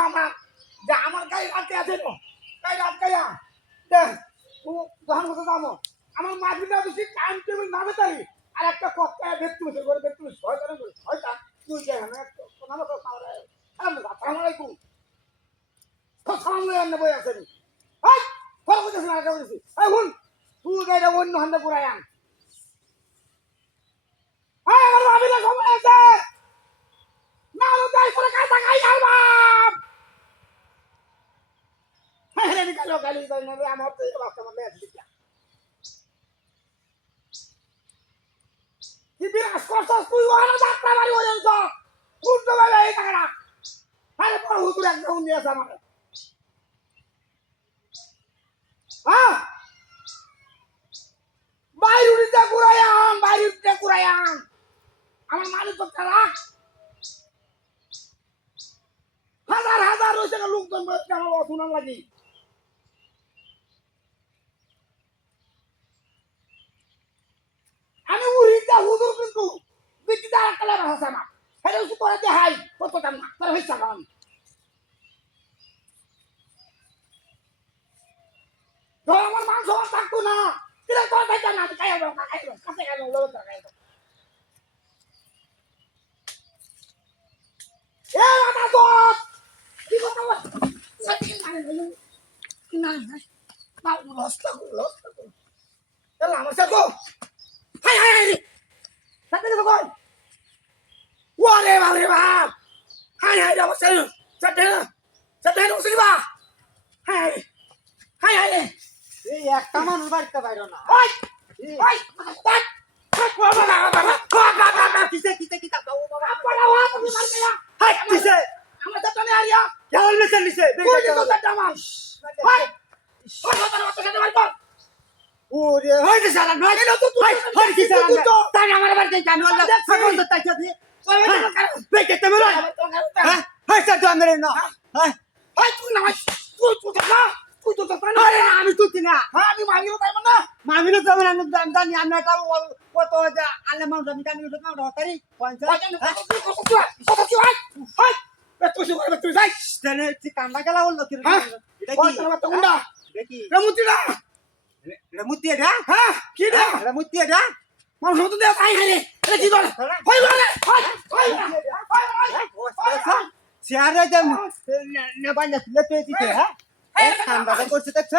আমার যে আমার গায়ে আটকে আছে তো গায়ে আটকাইয়া দেখ দোকান মতো দামো আমার মাঝবিটা বেশি টাইম টেবিল না বেতারি আর একটা কথা দেখতে বসে করে দেখতে শয়তান শয়তান তুই যাই না নাম তো আসসালামু আলাইকুম সালাম লই আনতে বই আছেন হাই ফলো করতেছ না আগে বলেছি এই হুন তুই গাইটা অন্য হান্দা পুরাই আন এই আমার ভাবিলা সময় আছে না হলে তাই করে কাটা খাই যাবাম হ্যাঁ রে কালো কালি তাই না আমার তো বাচ্চা মানে আছে কি বিরাস করছস তুই ওখানে যাত্রা বাড়ি হয়ে যাচ্ছ উল্টো বেলা এই টাকাটা আরে বড় হুজুর একদম নিয়ে আসে আমাকে হ্যাঁ বাইরুটিতে কুরায়ান বাইরুটিতে কুরায়ান আমার মালিক তো রাখ হাজার হাজার রয়েছে লোকজন বলছে আমার অসুনার লাগি আমি উড়িটা হুজুর কিন্তু বিকিটা কালা ভাষা না এটা হচ্ছে তোরা দেখাই কত দাম না তোর হইছে গান ধর আমার মাংস থাকতো না কিরা তোর খাইতা না খাইয়া দাও খাইয়া দাও কাছে খাইয়া দাও লোক খাইয়া দাও এ মাথা তো কি কথা বল না না না লস লাগো চল আমার সাথে হাই হাই হাই সাথে তো কই ওরে বাবা বাপ হাই হাই আমার সাথে সাথে বসে বা হাই হাই হাই এই একটা মানুষ বাড়িতে বাইরো না ওই ওই ওই কিসে কিসে কি দাও বাবা হাই কিসে আমার সাথে নিয়ে আরিয়া কেমন মিশে নিছে কোন দিকে সাথে আমার হাই ওই কথা সাথে মারব ওরে হইছে সারা নয় এটা তো তুই হই কিসে তাই আমার বাড়িতে জানো না সকল তো তাই আছে বেকে তুমি রয় হ্যাঁ হইছে তো আমার না হ্যাঁ হাই তুই না তুই তো না আরে আমি তুই না হ্যাঁ আমি মাগিও তাই না মামিনো তো আমি জানি আমি এটা কত আলে মানুষ আমি জানি তো না তারি পঞ্চাশ তুই যাই তেনে কান্না গেলা বললো কি এটা কি এটা কি রামুতিরা রেমুতি এটা হ্যাঁ কি রে রেমুতি এটা মানুষ হতে দে তাই হারে এটা কি করে হই বলে হই চেয়ারে যে নেবাই না তুলে পেয়েছি হ্যাঁ ঠান্ডা করছে দেখছ